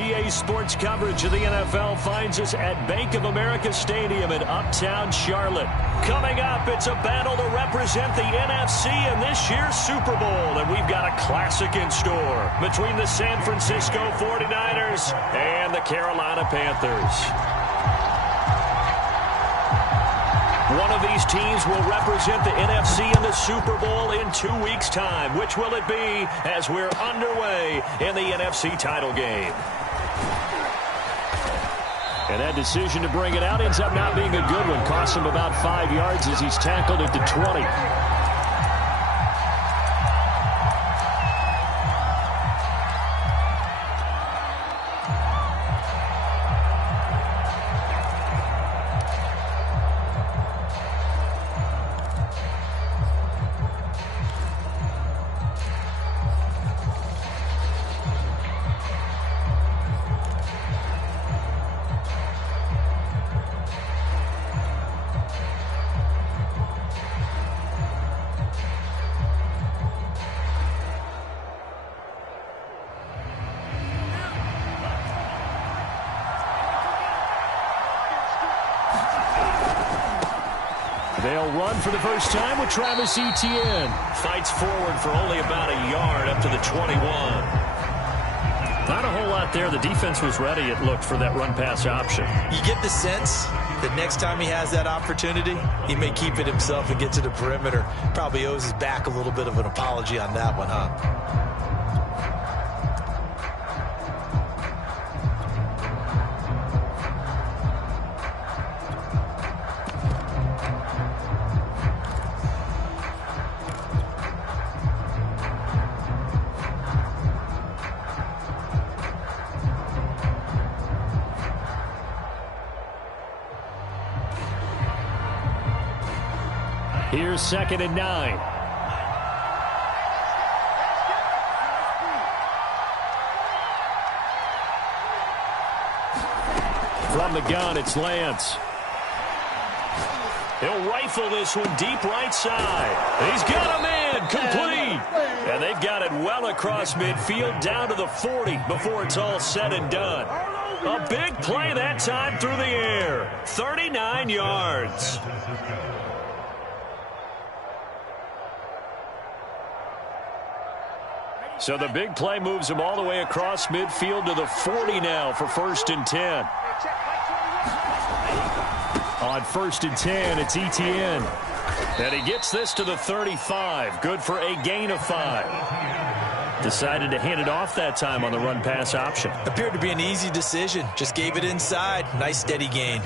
EA Sports coverage of the NFL finds us at Bank of America Stadium in Uptown Charlotte. Coming up, it's a battle to represent the NFC in this year's Super Bowl, and we've got a classic in store between the San Francisco 49ers and the Carolina Panthers. One of these teams will represent the NFC in the Super Bowl in 2 weeks' time. Which will it be as we're underway in the NFC title game? And that decision to bring it out ends up not being a good one. Costs him about 5 yards as he's tackled at the 20. They'll run for the first time with Travis Etienne. Fights forward for only about a yard up to the 21. Not a whole lot there. The defense was ready, it looked, for that run-pass option. You get the sense that next time he has that opportunity, he may keep it himself and get to the perimeter. Probably owes his back a little bit of an apology on that one, huh? Here's 2nd and 9. From the gun, it's Lance. He'll rifle this one deep right side. He's got a man, complete. And they've got it well across midfield down to the 40 before it's all said and done. A big play that time through the air. 39 yards. So the big play moves him all the way across midfield to the 40 now for 1st and 10. On 1st and 10, it's Etienne. And he gets this to the 35. Good for a gain of 5. Decided to hand it off that time on the run-pass option. Appeared to be an easy decision. Just gave it inside. Nice steady gain.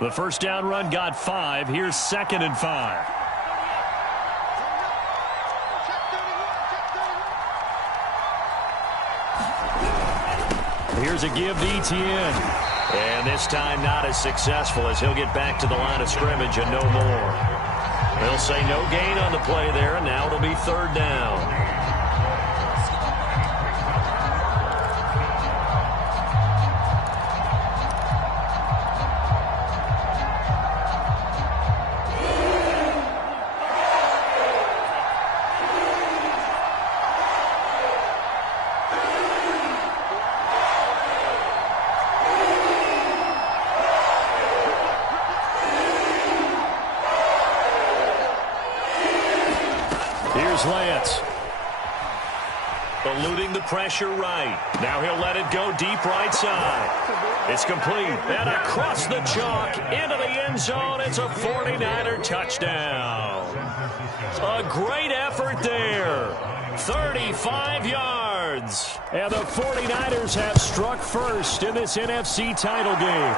The first down run got 5. Here's 2nd and 5. Here's a give to Etienne. And this time not as successful as he'll get back to the line of scrimmage and no more. They'll say no gain on the play there, and now it'll be 3rd down. Lance. Eluding the pressure right. Now he'll let it go deep right side. It's complete. And across the chalk into the end zone. It's a 49er touchdown. A great effort there. 35 yards. And the 49ers have struck first in this NFC title game.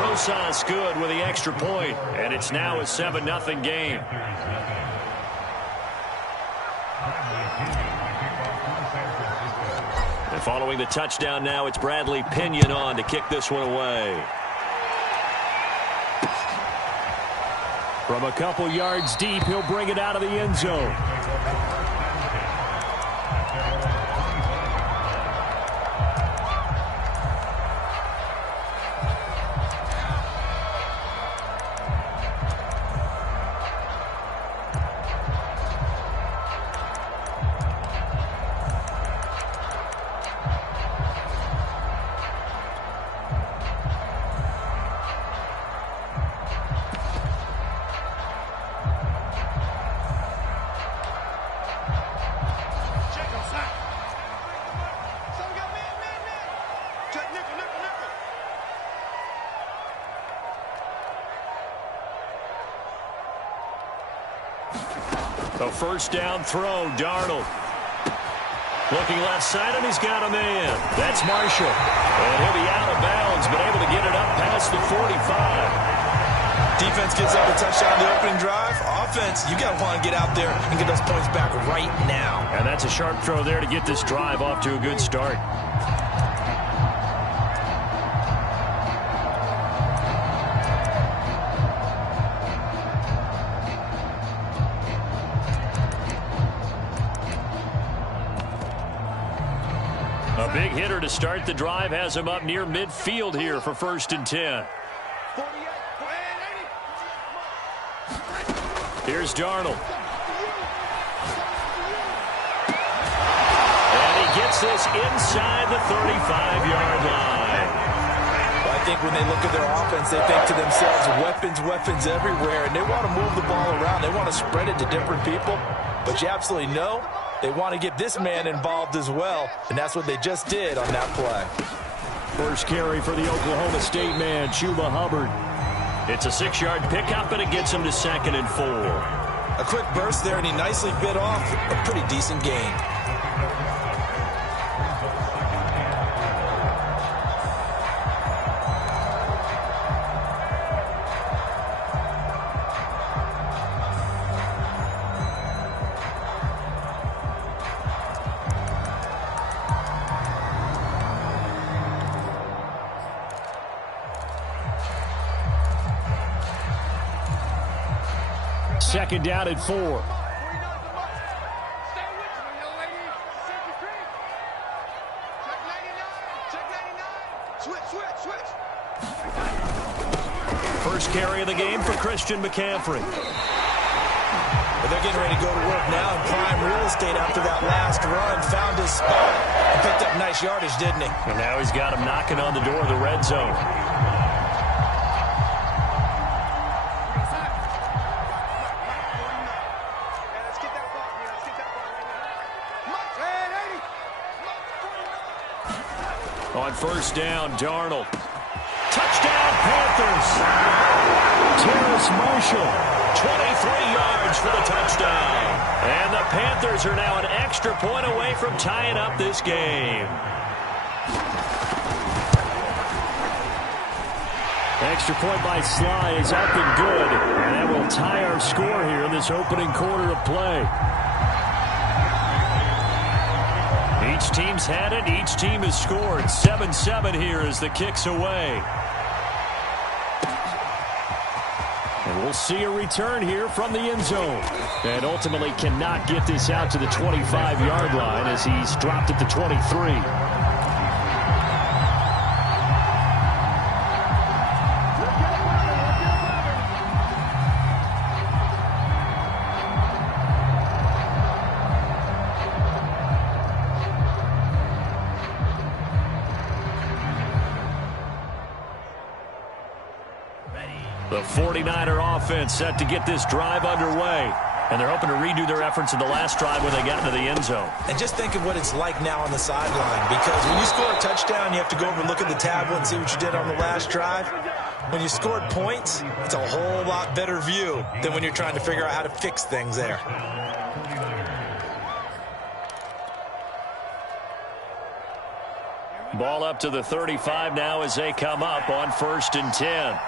Rosas good with the extra point. And it's now a 7-0 game. And following the touchdown now, it's Bradley Pinion on to kick this one away. From a couple yards deep, he'll bring it out of the end zone. A first down throw, Darnold. Looking left side, and he's got a man. That's Marshall. And he'll be out of bounds, but able to get it up past the 45. Defense gives up a touchdown the opening drive. Offense, you got to want to get out there and get those points back right now. And that's a sharp throw there to get this drive off to a good start. A big hitter to start the drive has him up near midfield here for 1st and 10. Here's Darnold. And he gets this inside the 35-yard line. Well, I think when they look at their offense, they think to themselves, weapons everywhere, and they want to move the ball around. They want to spread it to different people. But you absolutely know they want to get this man involved as well, and that's what they just did on that play. First carry for the Oklahoma State man, Chuba Hubbard. It's a 6-yard pickup, and it gets him to 2nd and 4. A quick burst there, and he nicely bit off a pretty decent gain. Second down at 4. First carry of the game for Christian McCaffrey. But they're getting ready to go to work now in prime real estate after that last run. Found his spot and picked up nice yardage, didn't he? And now he's got him knocking on the door of the red zone. On first down, Darnold. Touchdown, Panthers. Terrace Marshall, 23 yards for the touchdown. And the Panthers are now an extra point away from tying up this game. Extra point by Sly is up and good. And that will tie our score here in this opening quarter of play. Each team's had it. Each team has scored. 7-7 here as the kick's away. And we'll see a return here from the end zone. And ultimately cannot get this out to the 25-yard line as he's dropped at the 23. The 49er offense set to get this drive underway. And they're hoping to redo their efforts in the last drive when they got into the end zone. And just think of what it's like now on the sideline. Because when you score a touchdown, you have to go over and look at the tablet and see what you did on the last drive. When you scored points, it's a whole lot better view than when you're trying to figure out how to fix things there. Ball up to the 35 now as they come up on 1st and 10.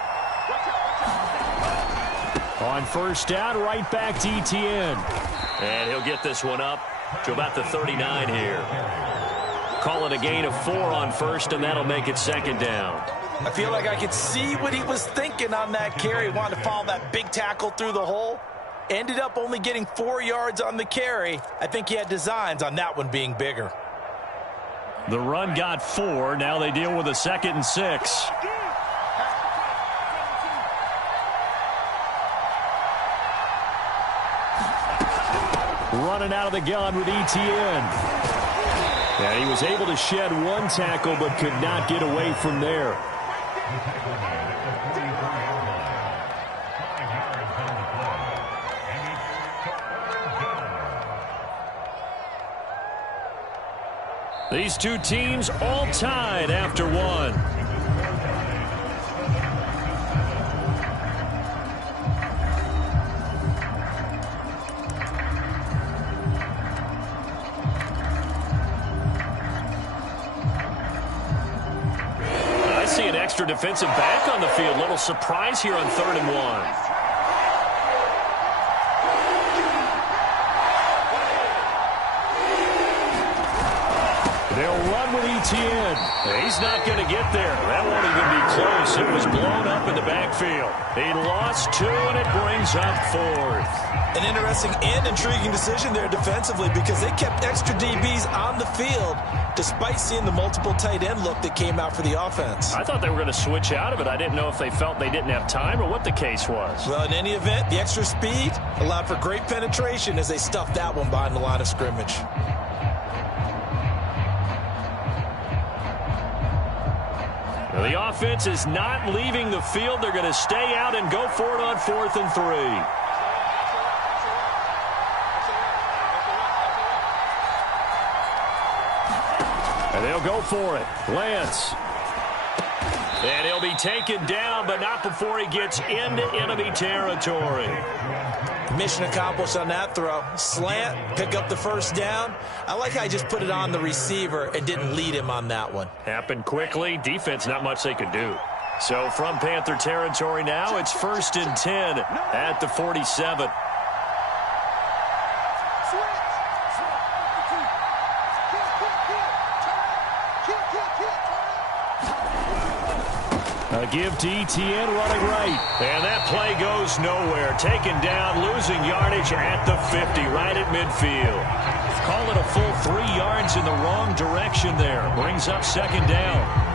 On first down, right back to Etienne. And he'll get this one up to about the 39 here. Call it a gain of 4 on first, and that'll make it 2nd down. I feel like I could see what he was thinking on that carry. Wanted to follow that big tackle through the hole. Ended up only getting 4 yards on the carry. I think he had designs on that one being bigger. The run got 4. Now they deal with a 2nd and 6. Running out of the gun with Etienne. And he was able to shed 1 tackle but could not get away from there. These two teams all tied after 1. extra defensive back on the field. Little surprise here on 3rd and 1. They'll run with Etienne. He's not going to get there. That won't even be close. It was blown up in the backfield. He lost 2, and it brings up 4th. An interesting and intriguing decision there defensively because they kept extra DBs on the field despite seeing the multiple tight end look that came out for the offense. I thought they were going to switch out of it. I didn't know if they felt they didn't have time or what the case was. Well, in any event, the extra speed allowed for great penetration as they stuffed that one behind the line of scrimmage. Well, the offense is not leaving the field. They're going to stay out and go for it on 4th and 3. And they'll go for it. Lance. And he'll be taken down, but not before he gets into enemy territory. Mission accomplished on that throw. Slant, pick up the first down. I like how he just put it on the receiver and didn't lead him on that one. Happened quickly. Defense, not much they could do. So from Panther territory now, it's 1st and 10 at the 47. A give to Etienne running right. And that play goes nowhere. Taken down, losing yardage at the 50, right at midfield. Call it a full 3 yards in the wrong direction there. Brings up 2nd down.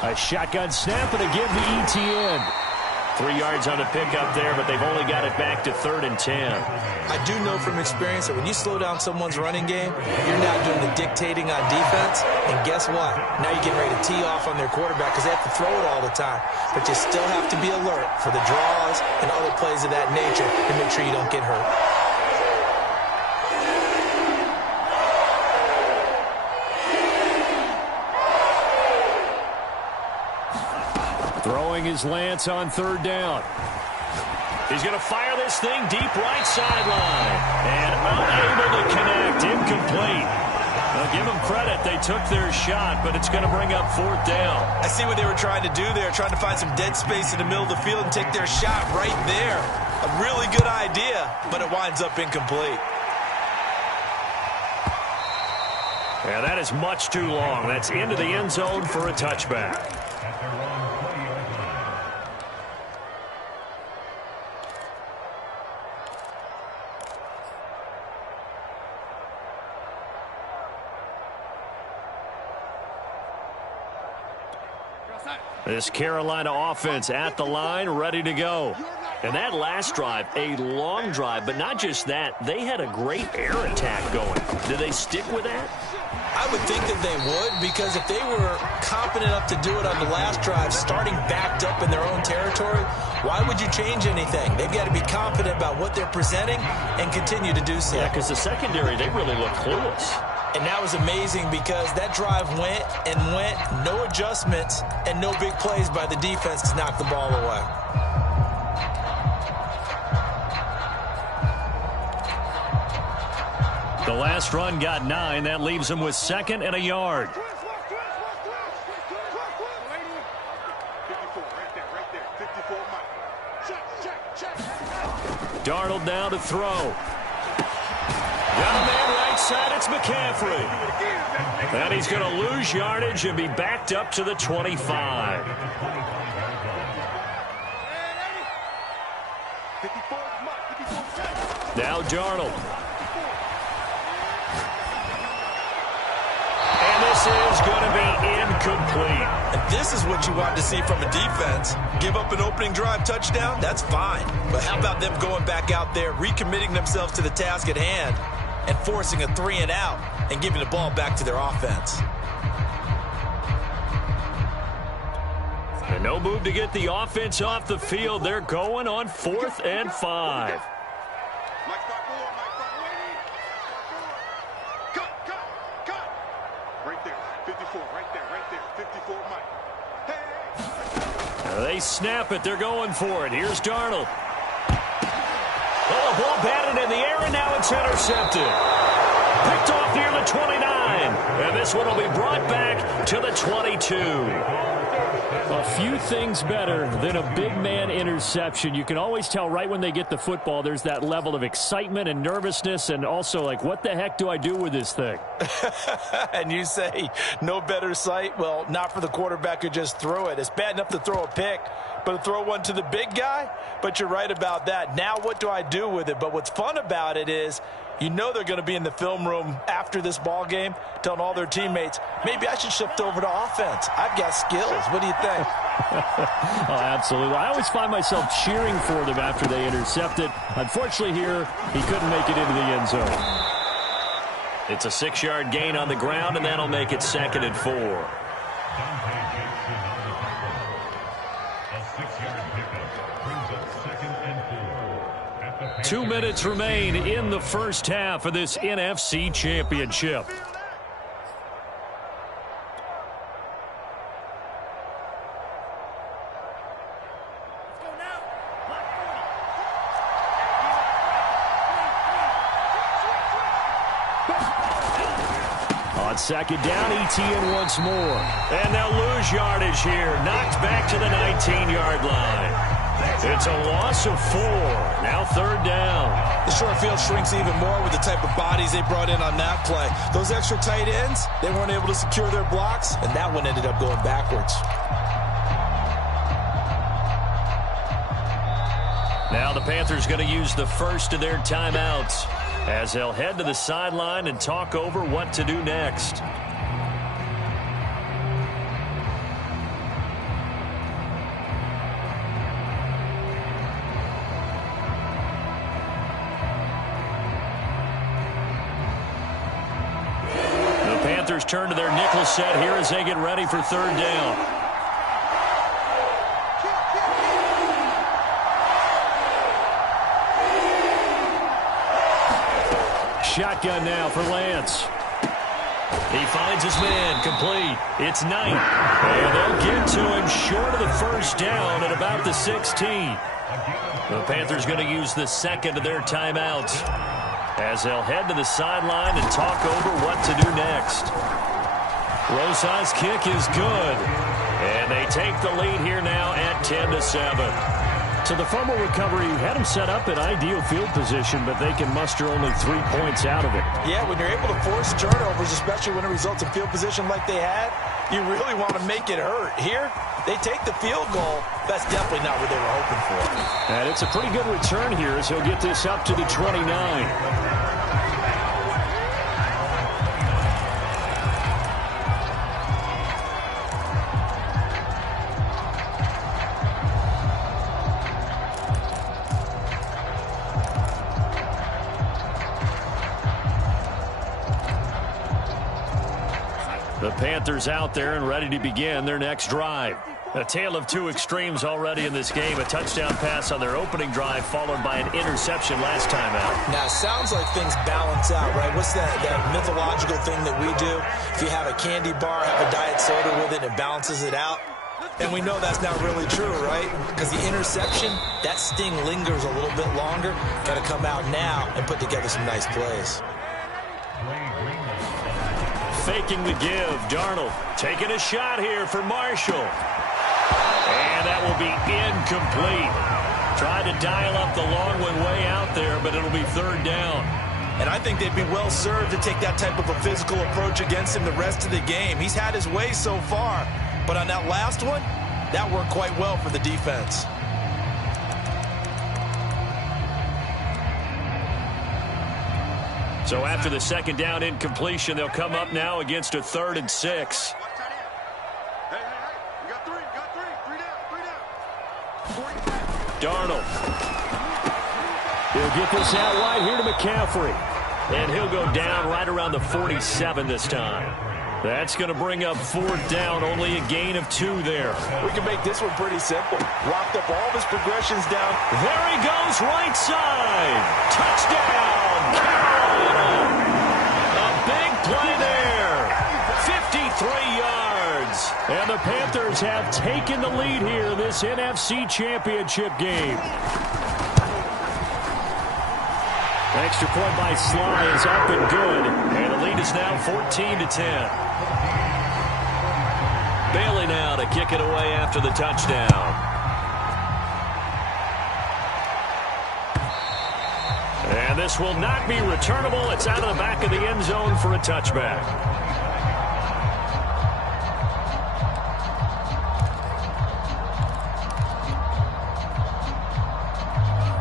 A shotgun snap and a give to Etienne. 3 yards on the pickup there, but they've only got it back to 3rd and 10. I do know from experience that when you slow down someone's running game, you're not doing the dictating on defense. And guess what? Now you're getting ready to tee off on their quarterback because they have to throw it all the time. But you still have to be alert for the draws and other plays of that nature and make sure you don't get hurt. Throwing his Lance on 3rd down. He's going to fire this thing deep right sideline. And unable to connect. Incomplete. Now give them credit. They took their shot, but it's going to bring up 4th down. I see what they were trying to do there, trying to find some dead space in the middle of the field and take their shot right there. A really good idea, but it winds up incomplete. Yeah, that is much too long. That's into the end zone for a touchback. This Carolina offense at the line, ready to go. And that last drive, a long drive, but not just that. They had a great air attack going. Do they stick with that? I would think that they would, because if they were confident enough to do it on the last drive, starting backed up in their own territory, why would you change anything? They've got to be confident about what they're presenting and continue to do so. Yeah, because the secondary, they really look clueless. And that was amazing because that drive went and went, no adjustments, and no big plays by the defense to knock the ball away. The last run got 9. That leaves them with 2nd and a yard. Darnold now to throw. Got a man right side. It's McCaffrey. And he's going to lose yardage and be backed up to the 25. Now Darnold. And this is going to be incomplete. And this is what you want to see from a defense. Give up an opening drive touchdown, that's fine. But how about them going back out there, recommitting themselves to the task at hand, and forcing a 3 and out and giving the ball back to their offense. And no move to get the offense off the field. They're going on 4th and 5. They snap it. They're going for it. Here's Darnold. Oh, a ball batted in the air, and now it's intercepted. Picked off near the 29. And this one will be brought back to the 22. A few things better than a big man interception. You can always tell right when they get the football, there's that level of excitement and nervousness, and also like, what the heck do I do with this thing? And you say no better sight? Well, not for the quarterback who just threw it. It's bad enough to throw a pick, but to throw one to the big guy? But you're right about that. Now what do I do with it? But what's fun about it is, you know they're going to be in the film room after this ball game telling all their teammates, maybe I should shift over to offense. I've got skills. What do you think? Oh, absolutely. I always find myself cheering for them after they intercept it. Unfortunately here, he couldn't make it into the end zone. It's a 6-yard gain on the ground, and that'll make it 2nd and 4. 2 minutes remain in the first half of this NFC Championship. On 2nd down, ETN once more. And they'll lose yardage here. Knocked back to the 19-yard line. It's a loss of 4. Now 3rd down. The short field shrinks even more with the type of bodies they brought in on that play. Those extra tight ends, they weren't able to secure their blocks, and that one ended up going backwards. Now the Panthers going to use the first of their timeouts as they'll head to the sideline and talk over what to do next. Turn to their nickel set here as they get ready for 3rd down. Shotgun now for Lance. He finds his man, complete. It's Knight. And they'll get to him short of the 1st down at about the 16. The Panthers going to use the 2nd of their timeouts as they'll head to the sideline and talk over what to do next. Rosa's kick is good. And they take the lead here now at 10-7. So the fumble recovery had them set up in ideal field position, but they can muster only 3 points out of it. Yeah, when you're able to force turnovers, especially when it results in field position like they had, you really want to make it hurt. Here, they take the field goal. That's definitely not what they were hoping for. And it's a pretty good return here as he'll get this up to the 29. The Panthers out there and ready to begin their next drive. A tale of two extremes already in this game. A touchdown pass on their opening drive followed by an interception last time out. Now, it sounds like things balance out, right? What's that mythological thing that we do? If you have a candy bar, have a diet soda with it, and it balances it out. And we know that's not really true, right? Because the interception, that sting lingers a little bit longer. Got to come out now and put together some nice plays. Faking the give. Darnold taking a shot here for Marshall. And that will be incomplete. Tried to dial up the long one way out there, but it'll be 3rd down. And I think they'd be well served to take that type of a physical approach against him the rest of the game. He's had his way so far, but on that last one, that worked quite well for the defense. So after the 2nd down incompletion, they'll come up now against a 3rd and 6. Darnold. He'll get this out wide here to McCaffrey. And he'll go down right around the 47 this time. That's going to bring up 4th down, only a gain of 2 there. We can make this one pretty simple. Locked up all of his progressions down. There he goes, right side. Touchdown, Carolina. A big play there. 53 yards. And the Panthers have taken the lead here in this NFC Championship game. Extra point by Sly is up and good. And the lead is now 14-10. Bailey now to kick it away after the touchdown. And this will not be returnable. It's out of the back of the end zone for a touchback.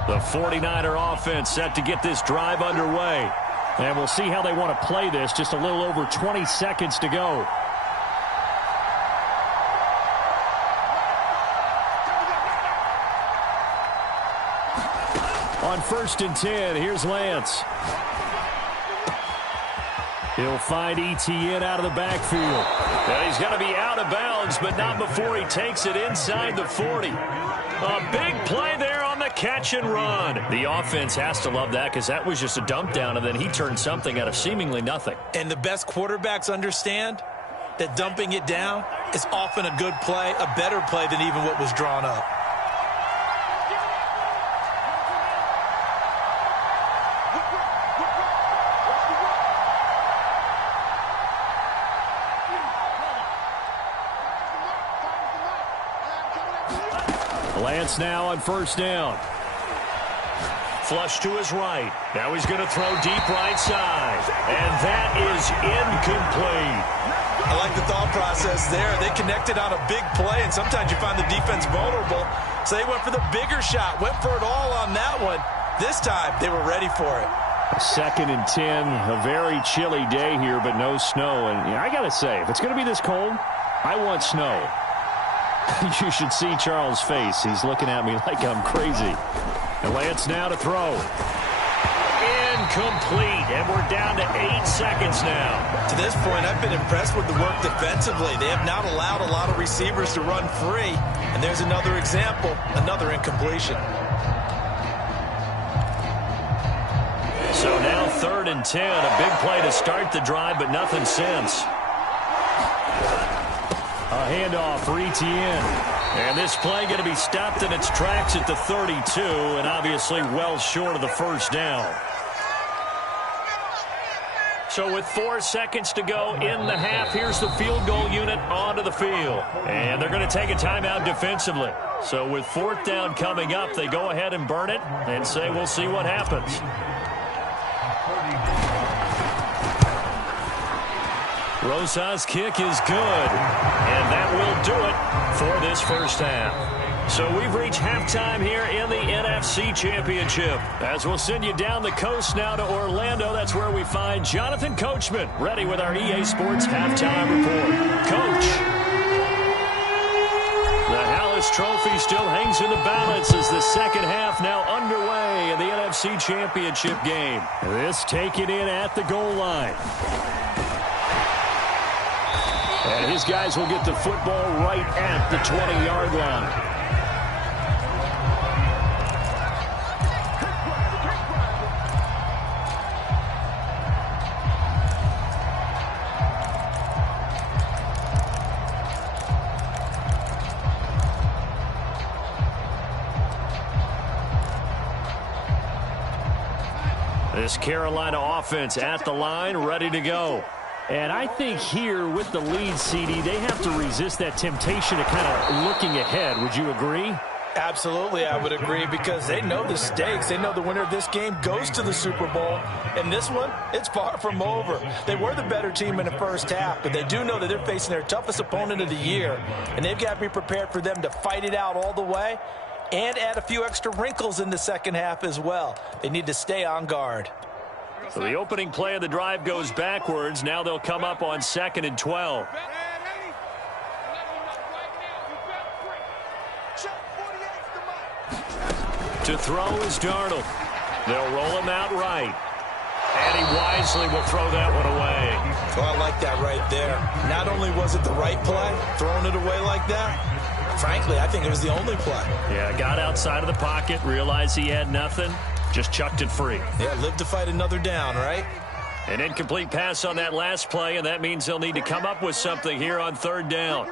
The 49er offense set to get this drive underway. And we'll see how they want to play this. Just a little over 20 seconds to go. On 1st and 10, here's Lance. He'll find Etienne out of the backfield. And he's going to be out of bounds, but not before he takes it inside the 40. A big play there on the catch and run. The offense has to love that because that was just a dump down, and then he turned something out of seemingly nothing. And the best quarterbacks understand that dumping it down is often a good play, a better play than even what was drawn up. Lance now on 1st down. Flush to his right. Now he's going to throw deep right side. And that is incomplete. I like the thought process there. They connected on a big play, and sometimes you find the defense vulnerable. So they went for the bigger shot, went for it all on that one. This time, they were ready for it. 2nd and 10, a very chilly day here, but no snow. And I got to say, if it's going to be this cold, I want snow. You should see Charles' face. He's looking at me like I'm crazy. And Lance now to throw. Incomplete. And we're down to 8 seconds now. To this point, I've been impressed with the work defensively. They have not allowed a lot of receivers to run free. And there's another example, another incompletion. So now 3rd and 10. A big play to start the drive, but nothing since. A handoff for Etienne. And this play going to be stopped in its tracks at the 32, and obviously well short of the 1st down. So with 4 seconds to go in the half, here's the field goal unit onto the field. And they're going to take a timeout defensively. So with 4th down coming up, they go ahead and burn it and say we'll see what happens. Rosas' kick is good, and that will do it for this 1st half. So we've reached halftime here in the NFC Championship. As we'll send you down the coast now to Orlando, that's where we find Jonathan Coachman, ready with our EA Sports Halftime Report. Coach. The Hallis Trophy still hangs in the balance as the 2nd half now underway in the NFC Championship game. This taken in at the goal line. And his guys will get the football right at the 20-yard line. This Carolina offense at the line, ready to go. And I think here with the lead, CD, they have to resist that temptation of kind of looking ahead. Would you agree? Absolutely, I would agree, because they know the stakes. They know the winner of this game goes to the Super Bowl. And this one, it's far from over. They were the better team in the 1st half, but they do know that they're facing their toughest opponent of the year. And they've got to be prepared for them to fight it out all the way and add a few extra wrinkles in the 2nd half as well. They need to stay on guard. So the opening play of the drive goes backwards. Now they'll come up on 2nd and 12. To throw is Darnold. They'll roll him out right. And he wisely will throw that one away. Oh, I like that right there. Not only was it the right play, throwing it away like that, frankly, I think it was the only play. Yeah, got outside of the pocket, realized he had nothing. Just chucked it free. Yeah, live to fight another down, right? An incomplete pass on that last play, and that means they'll need to come up with something here on 3rd down.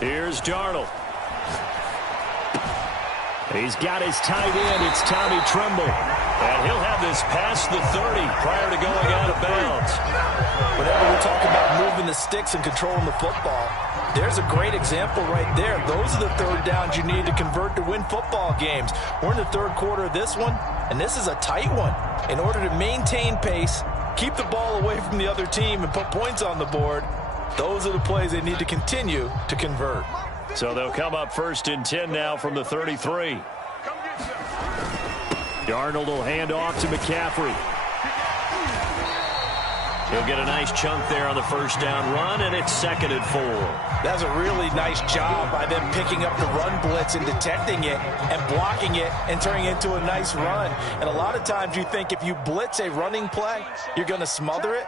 Here's Darnold. He's got his tight end. It's Tommy Tremble. And he'll have this past the 30 prior to going out of bounds. Whenever we're talking about moving the sticks and controlling the football, there's a great example right there. Those are the third downs you need to convert to win football games. We're in the third quarter of this one, and this is a tight one. In order to maintain pace, keep the ball away from the other team, and put points on the board, those are the plays they need to continue to convert. So they'll come up 1st and 10 now from the 33. Darnold will hand off to McCaffrey. He'll get a nice chunk there on the first down run, and it's 2nd and 4. That's a really nice job by them picking up the run blitz and detecting it and blocking it and turning it into a nice run. And a lot of times you think if you blitz a running play, you're going to smother it.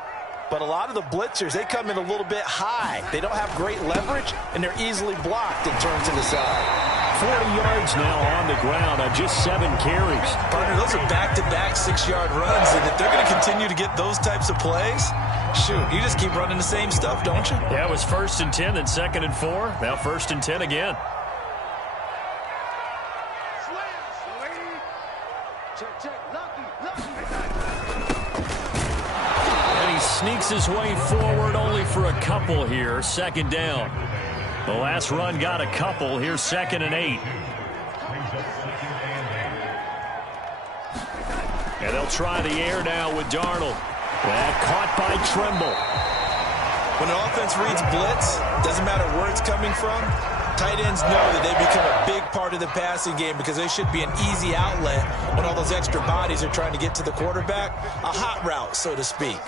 But a lot of the blitzers, they come in a little bit high. They don't have great leverage, and they're easily blocked and turned to the side. 40 yards now on the ground on just 7 carries. Partner, those are back-to-back 6-yard runs, and if they're going to continue to get those types of plays, shoot, you just keep running the same stuff, don't you? Yeah, it was 1st and 10, then 2nd and 4. Now 1st and 10 again. Sneaks his way forward only for a couple here. 2nd down. The last run got a couple. Here's 2nd and 8. And they'll try the air now with Darnold. That caught by Tremble. When an offense reads blitz, doesn't matter where it's coming from, tight ends know that they become a big part of the passing game because they should be an easy outlet when all those extra bodies are trying to get to the quarterback. A hot route, so to speak.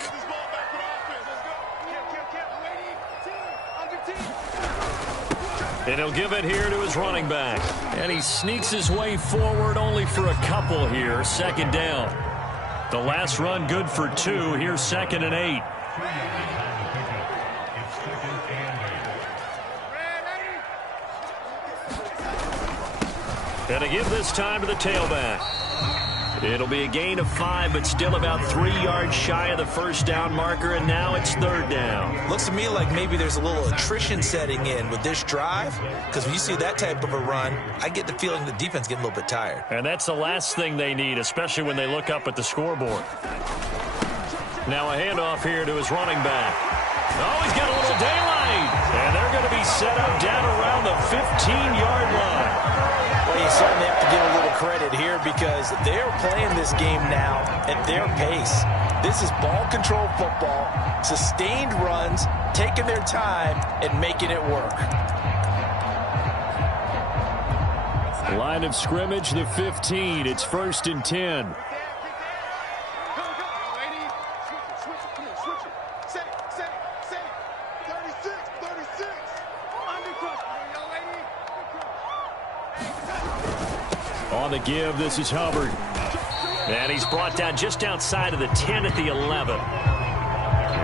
And he'll give it here to his running back. And he sneaks his way forward only for a couple here. 2nd down. The last run good for 2. Here's 2nd and 8. And to give this time to the tailback. It'll be a gain of 5, but still about 3 yards shy of the first down marker, and now it's 3rd down. Looks to me like maybe there's a little attrition setting in with this drive, because when you see that type of a run, I get the feeling the defense getting a little bit tired. And that's the last thing they need, especially when they look up at the scoreboard. Now a handoff here to his running back. Oh, he's got a little daylight. And they're going to be set up down around the 15-yard line. Well, you certainly have to give a little credit here because they're playing this game now at their pace. This is ball control football, sustained runs, taking their time, and making it work. Line of scrimmage, the 15. It's 1st and 10. On the give, this is Hubbard. And he's brought down just outside of the 10 at the 11.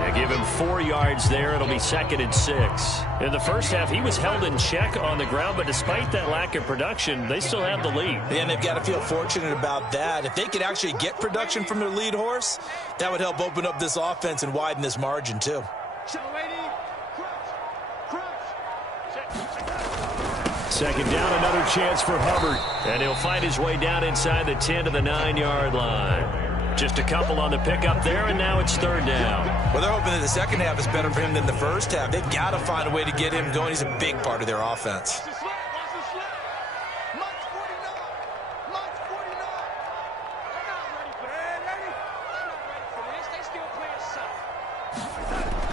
They give him 4 yards there. It'll be 2nd and 6. In the first half, he was held in check on the ground, but despite that lack of production, they still have the lead. And they've got to feel fortunate about that. If they could actually get production from their lead horse, that would help open up this offense and widen this margin, too. 2nd down, another chance for Hubbard. And he'll find his way down inside the 10 to the 9-yard line. Just a couple on the pickup there, and now it's 3rd down. Well, they're hoping that the second half is better for him than the first half. They've got to find a way to get him going. He's a big part of their offense.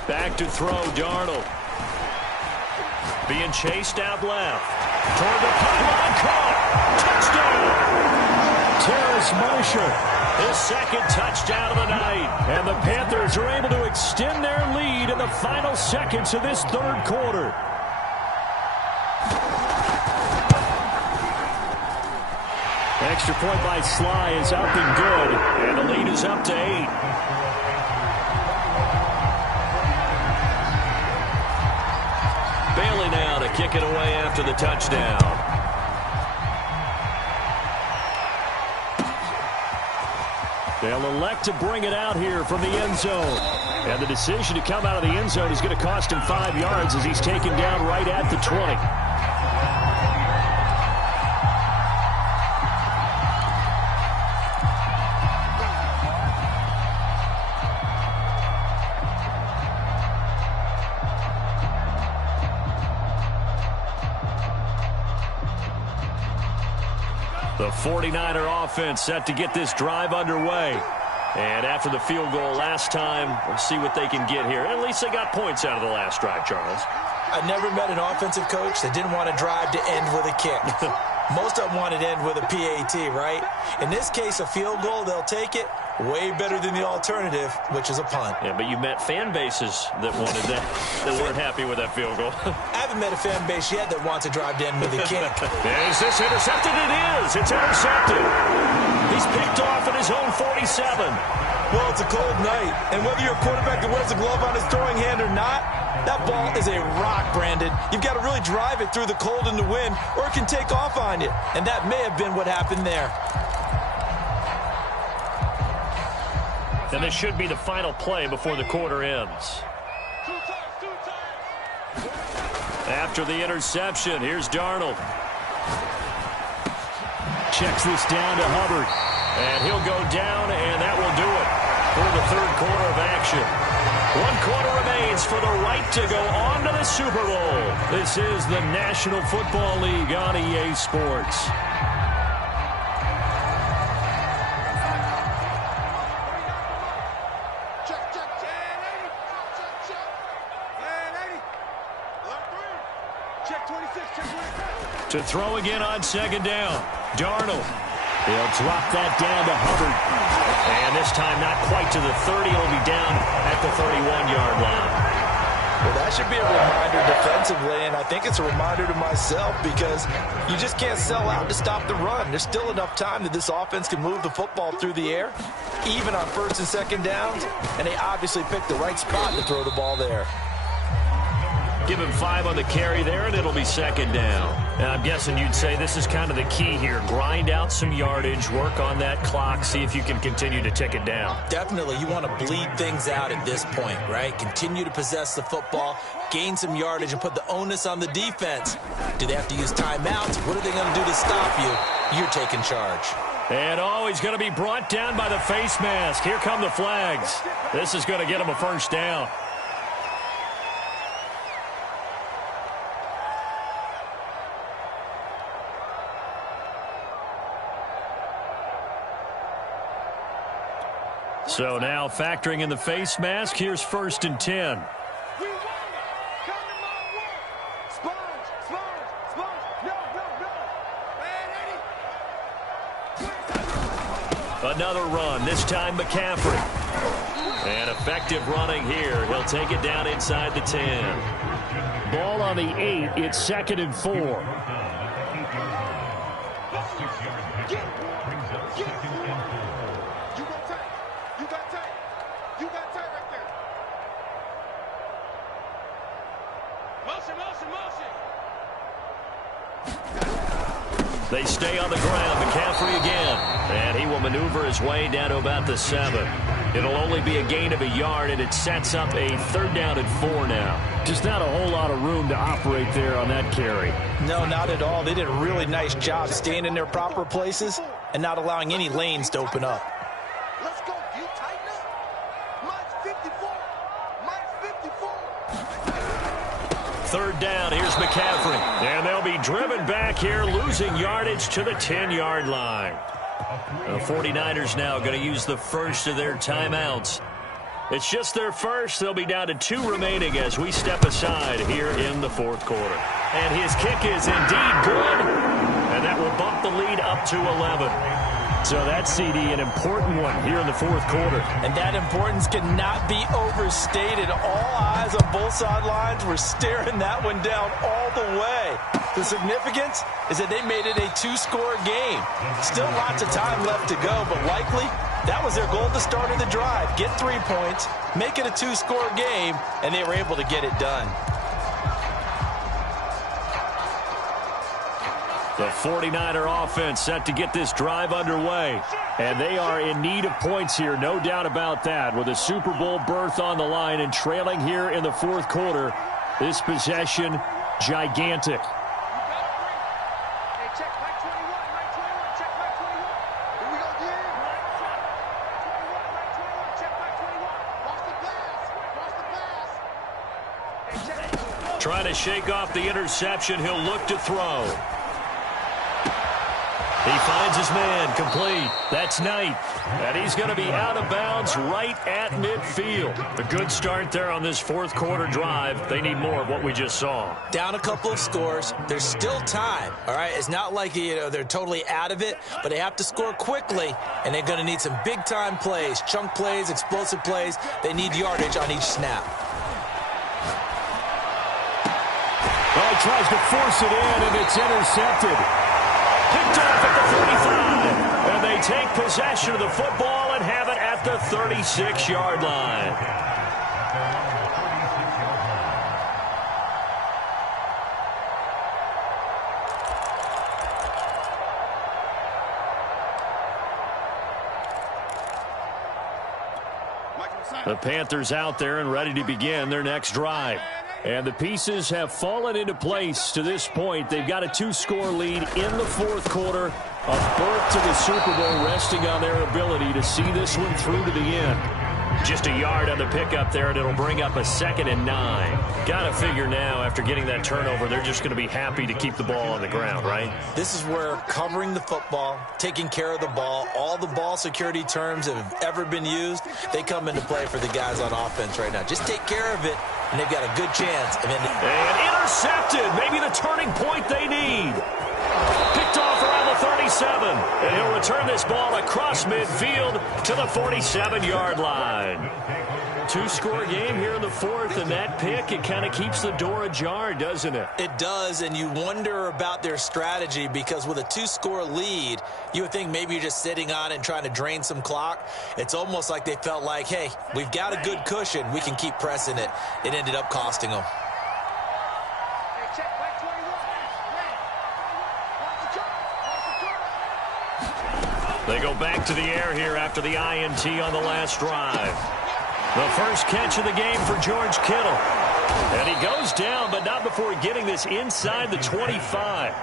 Back to throw, Darnold. Being chased out left. Toward the pylon, caught. Touchdown! Terrace Marshall. His 2nd touchdown of the night. And the Panthers are able to extend their lead in the final seconds of this 3rd quarter. Extra point by Sly is up and good. And the lead is up to 8. Bailey now to kick it away after the touchdown. They'll elect to bring it out here from the end zone. And the decision to come out of the end zone is going to cost him 5 yards as he's taken down right at the 20. The 49er offense set to get this drive underway. And after the field goal last time, we'll see what they can get here. At least they got points out of the last drive, Charles. I never met an offensive coach that didn't want to drive to end with a kick. Most of them wanted to end with a PAT, right? In this case, a field goal, they'll take it. Way better than the alternative, which is a punt. Yeah, but you met fan bases that wanted that, that weren't happy with that field goal. I haven't met a fan base yet that wants to drive to end with a kick. Is this intercepted? It is. It's intercepted. He's picked off at his own 47. Well, it's a cold night, and whether you're a quarterback that wears a glove on his throwing hand or not, that ball is a rock, Brandon. You've got to really drive it through the cold and the wind, or it can take off on you. And that may have been what happened there. And this should be the final play before the quarter ends. After the interception, here's Darnold. Checks this down to Hubbard. And he'll go down, and that will do it for the third quarter of action. 1 quarter remains for the right to go on to the Super Bowl. This is the National Football League on EA Sports. To throw again on second down. Darnold. They'll drop that down to Hubbard. And this time not quite to the 30. It'll be down at the 31-yard line. Well, that should be a reminder defensively, and I think it's a reminder to myself because you just can't sell out to stop the run. There's still enough time that this offense can move the football through the air, even on first and second downs, and they obviously picked the right spot to throw the ball there. Give him 5 on the carry there, and it'll be second down. And I'm guessing you'd say this is kind of the key here. Grind out some yardage, work on that clock, see if you can continue to tick it down. Definitely. You want to bleed things out at this point, right? Continue to possess the football, gain some yardage, and put the onus on the defense. Do they have to use timeouts? What are they going to do to stop you? You're taking charge. And he's going to be brought down by the face mask. Here come the flags. This is going to get him a first down. So now factoring in the face mask, here's 1st and 10. Another run, this time McCaffrey. And effective running here. He'll take it down inside the 10. Ball on the 8. It's 2nd and 4. They stay on the ground. McCaffrey again. And he will maneuver his way down to about the 7. It'll only be a gain of a yard, and it sets up a 3rd down and 4 now. Just not a whole lot of room to operate there on that carry. No, not at all. They did a really nice job staying in their proper places and not allowing any lanes to open up. Let's go. You tighten up. Mine's 54. Mine's 54. 3rd down. Here's McCaffrey. And they'll be driven back here, losing yardage to the 10-yard line. The 49ers now going to use the first of their timeouts. It's just their first. They'll be down to 2 remaining as we step aside here in the 4th quarter. And his kick is indeed good. And that will bump the lead up to 11. So that, CD, an important one here in the 4th quarter. And that importance cannot be overstated. All eyes on both sidelines were staring that one down all the way. The significance is that they made it a 2-score game. Still lots of time left to go, but likely that was their goal at the start of the drive. Get 3 points, make it a 2-score game, and they were able to get it done. The 49er offense set to get this drive underway. And they are in need of points here, no doubt about that. With a Super Bowl berth on the line and trailing here in the 4th quarter, this possession, gigantic. Trying to shake off the interception. He'll look to throw. He finds his man, complete. That's Knight. And he's going to be out of bounds right at midfield. A good start there on this fourth quarter drive. They need more of what we just saw. Down a couple of scores. There's still time, all right? It's not like, they're totally out of it, but they have to score quickly, and they're going to need some big-time plays, chunk plays, explosive plays. They need yardage on each snap. Well, he tries to force it in, and it's intercepted. Picked off at the 45. And they take possession of the football and have it at the 36-yard line. The Panthers out there and ready to begin their next drive. And the pieces have fallen into place to this point. They've got a 2-score lead in the fourth quarter. A berth to the Super Bowl resting on their ability to see this one through to the end. Just a yard on the pickup there, and it'll bring up a 2nd and 9. Got to figure now, after getting that turnover, they're just going to be happy to keep the ball on the ground, right? This is where covering the football, taking care of the ball, all the ball security terms that have ever been used, they come into play for the guys on offense right now. Just take care of it, and they've got a good chance. And intercepted. Maybe the turning point they need. Picked off around the 37. And he'll return this ball across midfield to the 47-yard line. 2-score game here in the fourth, and that pick, it kind of keeps the door ajar, doesn't it? It does, and you wonder about their strategy because with a 2-score lead, you would think maybe you're just sitting on it and trying to drain some clock. It's almost like they felt like, hey, we've got a good cushion. We can keep pressing it. It ended up costing them. They go back to the air here after the INT on the last drive. The first catch of the game for George Kittle. And he goes down, but not before getting this inside the 25.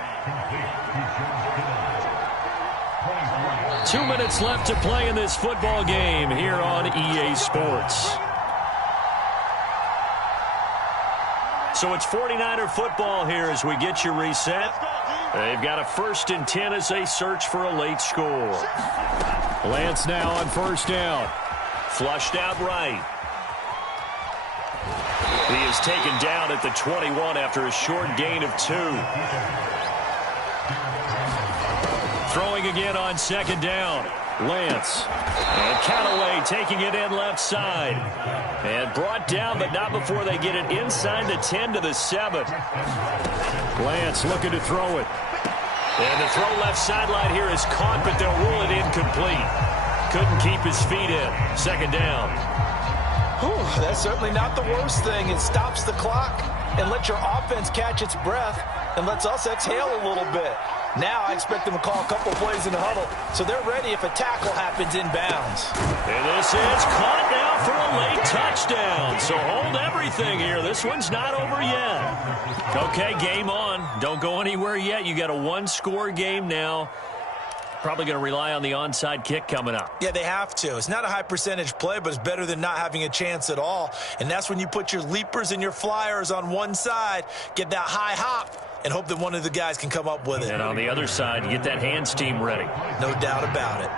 2 minutes left to play in this football game here on EA Sports. So it's 49er football here as we get you reset. They've got a 1st and 10 as they search for a late score. Lance now on first down. Flushed out right. He is taken down at the 21 after a short gain of 2. Throwing again on 2nd down. Lance. And Callaway taking it in left side. And brought down, but not before they get it inside the 10 to the 7. Lance looking to throw it. And the throw left sideline here is caught, but they'll rule it incomplete. Couldn't keep his feet in. 2nd down. Whew, that's certainly not the worst thing. It stops the clock and lets your offense catch its breath and lets us exhale a little bit. Now I expect them to call a couple plays in the huddle, so they're ready if a tackle happens in bounds. And this is caught now for a late touchdown. So hold everything here. This one's not over yet. Okay, game on. Don't go anywhere yet. You got a 1-score game now. Probably going to rely on the onside kick coming up. Yeah, they have to. It's not a high percentage play, but it's better than not having a chance at all. And that's when you put your leapers and your flyers on one side, get that high hop, and hope that one of the guys can come up with it. And on the other side, you get that hands team ready. No doubt about it.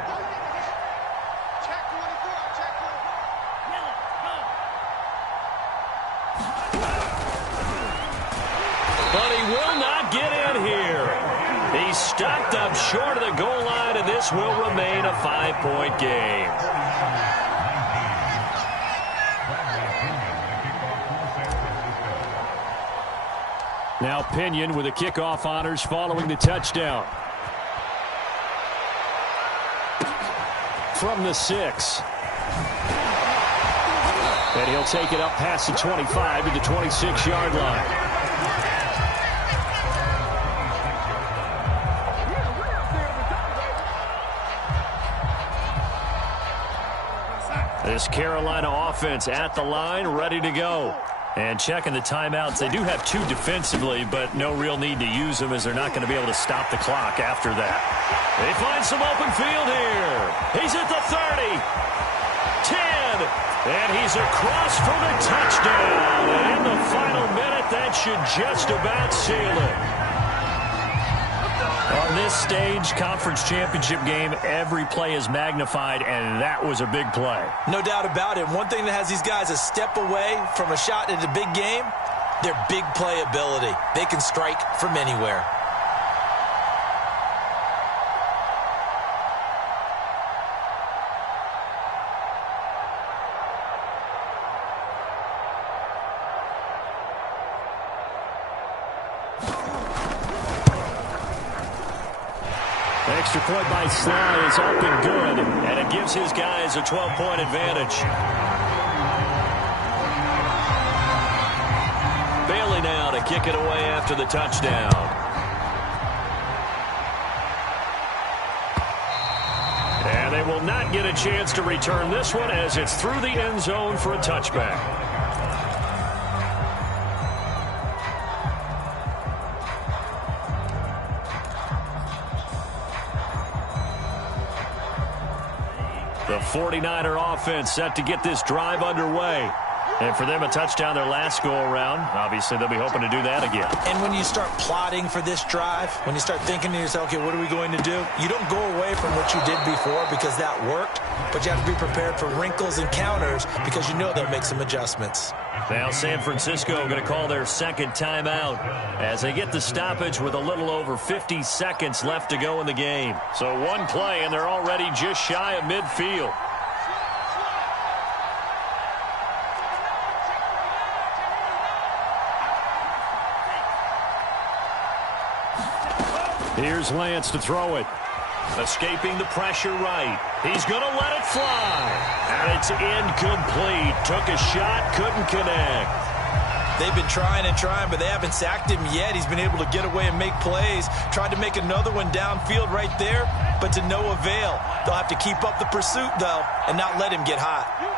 But he will not get in here. He's stopped up short of the goal line, and this will remain a 5-point game. Now Pinion with the kickoff honors following the touchdown. From the 6. And he'll take it up past the 25 to the 26-yard line. This Carolina offense at the line, ready to go. And checking the timeouts. They do have 2 defensively, but no real need to use them as they're not going to be able to stop the clock after that. They find some open field here. He's at the 30. 10. And he's across for the touchdown. And in the final minute, that should just about seal it. On this stage, conference championship game, every play is magnified, and that was a big play. No doubt about it. One thing that has these guys a step away from a shot at a big game, their big play ability. They can strike from anywhere. Extra point by Sly is up and good, and it gives his guys a 12-point advantage. Bailey now to kick it away after the touchdown. And they will not get a chance to return this one as it's through the end zone for a touchback. The 49er offense set to get this drive underway. And for them, a touchdown their last go-around. Obviously, they'll be hoping to do that again. And when you start plotting for this drive, when you start thinking to yourself, okay, what are we going to do? You don't go away from what you did before because that worked, but you have to be prepared for wrinkles and counters because you know they'll make some adjustments. Now San Francisco going to call their second timeout as they get the stoppage with a little over 50 seconds left to go in the game. So one play, and they're already just shy of midfield. Here's Lance to throw it. Escaping the pressure right. He's going to let it fly. And it's incomplete. Took a shot, couldn't connect. They've been trying and trying, but they haven't sacked him yet. He's been able to get away and make plays. Tried to make another one downfield right there, but to no avail. They'll have to keep up the pursuit, though, and not let him get hot.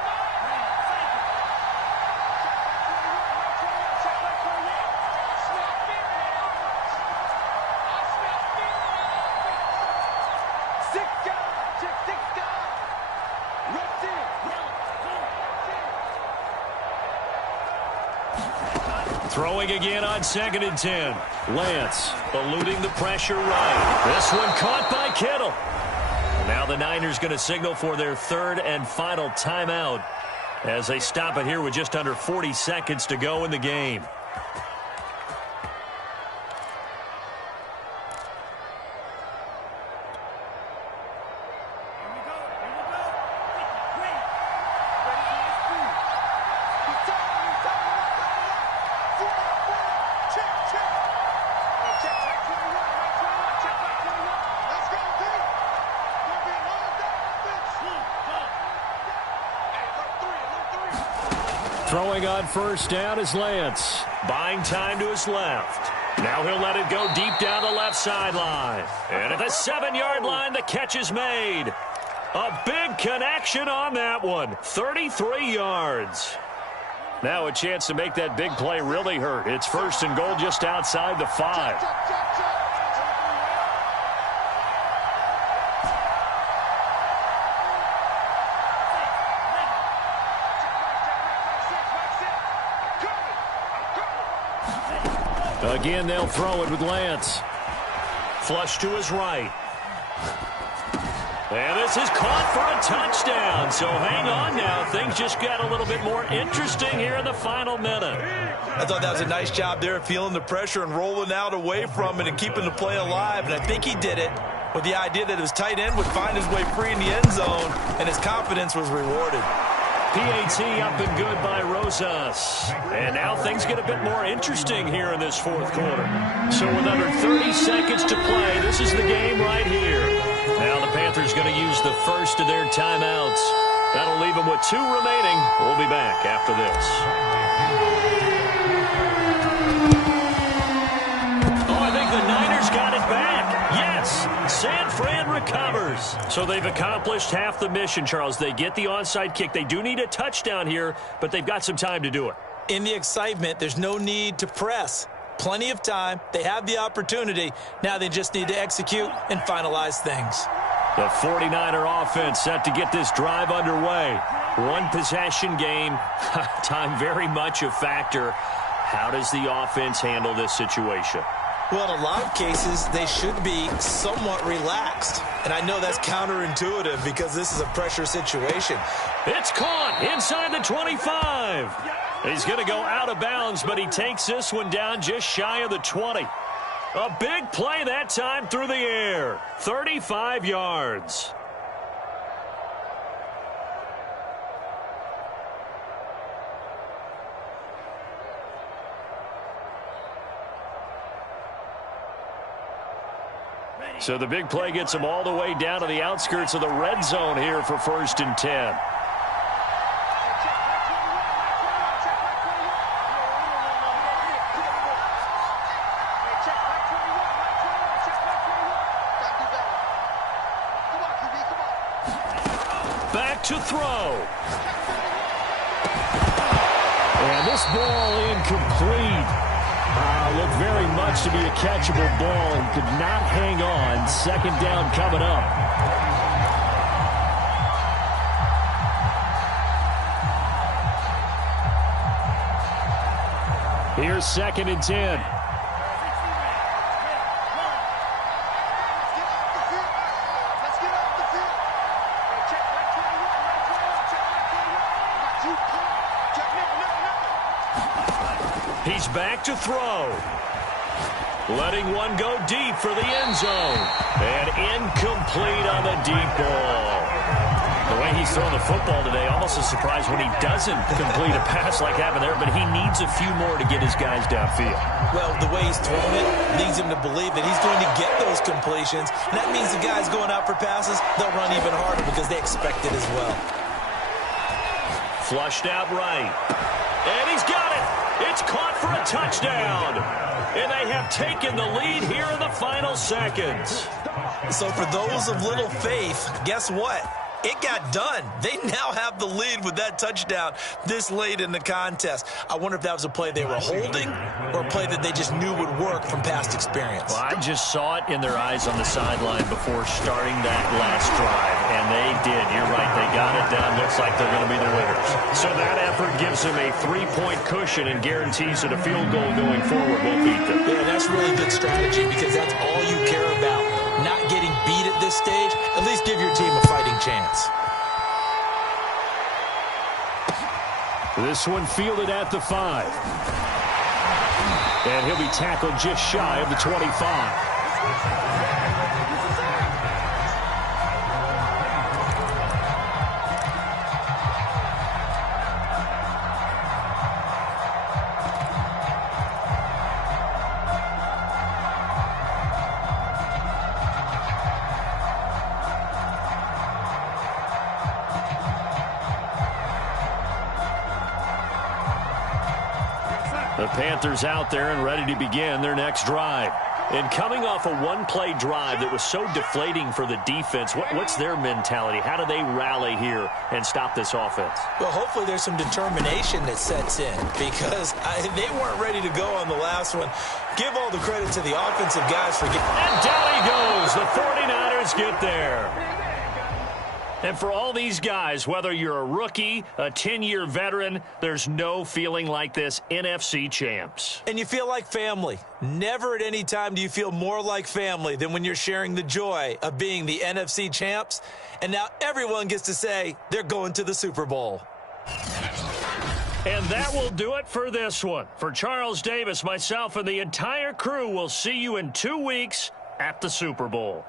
Throwing again on 2nd and 10. Lance eluding the pressure right. This one caught by Kittle. Now the Niners going to signal for their third and final timeout as they stop it here with just under 40 seconds to go in the game. Throwing on first down is Lance. Buying time to his left. Now he'll let it go deep down the left sideline. And at the 7-yard line, the catch is made. A big connection on that one. 33 yards. Now a chance to make that big play really hurt. It's 1st and goal just outside the 5. Again, they'll throw it with Lance. Flush to his right. And this is caught for a touchdown. So hang on now. Things just got a little bit more interesting here in the final minute. I thought that was a nice job there, feeling the pressure and rolling out away from it and keeping the play alive. And I think he did it with the idea that his tight end would find his way free in the end zone, and his confidence was rewarded. PAT up and good by Rosas. And now things get a bit more interesting here in this 4th quarter. So with under 30 seconds to play, this is the game right here. Now the Panthers going to use the first of their timeouts. That'll leave them with 2 remaining. We'll be back after this. Oh, I think the Niners got it back. Yes, San Fran recovers. So they've accomplished half the mission, Charles. They get the onside kick. They do need a touchdown here, but they've got some time to do it. In the excitement, there's no need to press. Plenty of time. They have the opportunity. Now they just need to execute and finalize things. The 49er offense set to get this drive underway. One possession game. Time very much a factor. How does the offense handle this situation? Well, in a lot of cases, they should be somewhat relaxed. And I know that's counterintuitive because this is a pressure situation. It's caught inside the 25. He's going to go out of bounds, but he takes this one down just shy of the 20. A big play that time through the air. 35 yards. So the big play gets him all the way down to the outskirts of the red zone here for 1st and 10. Back to throw. And this ball incomplete. Looked very much to be a catchable ball and could not hang on. 2nd down coming up. Here's 2nd and 10. He's back to throw. Letting one go deep for the end zone. And incomplete on the deep ball. The way he's throwing the football today, almost a surprise when he doesn't complete a pass like happened there, but he needs a few more to get his guys downfield. Well, the way he's throwing it leads him to believe that he's going to get those completions. And that means the guys going out for passes, they'll run even harder because they expect it as well. Flushed out right. And he's got it. It's caught for a touchdown. And they have taken the lead here in the final seconds. So for those of little faith, guess what? It got done. They now have the lead with that touchdown this late in the contest. I wonder if that was a play they were holding or a play that they just knew would work from past experience. Well, I just saw it in their eyes on the sideline before starting that last drive, and they did. You're right. They got it done. Looks like they're going to be the winners. So that effort gives them a 3-point cushion and guarantees that a field goal going forward won't beat them. Yeah, that's really good strategy because that's all you care about. Not getting beat at this stage, at least give your team a fighting chance. This one fielded at the 5. And he'll be tackled just shy of the 25. The Panthers out there and ready to begin their next drive. And coming off a one-play drive that was so deflating for the defense, what's their mentality? How do they rally here and stop this offense? Well, hopefully there's some determination that sets in because they weren't ready to go on the last one. Give all the credit to the offensive guys for getting... And down he goes. The 49ers get there. And for all these guys, whether you're a rookie, a 10-year veteran, there's no feeling like this. NFC champs. And you feel like family. Never at any time do you feel more like family than when you're sharing the joy of being the NFC champs. And now everyone gets to say they're going to the Super Bowl. And that will do it for this one. For Charles Davis, myself, and the entire crew, we'll see you in 2 weeks at the Super Bowl.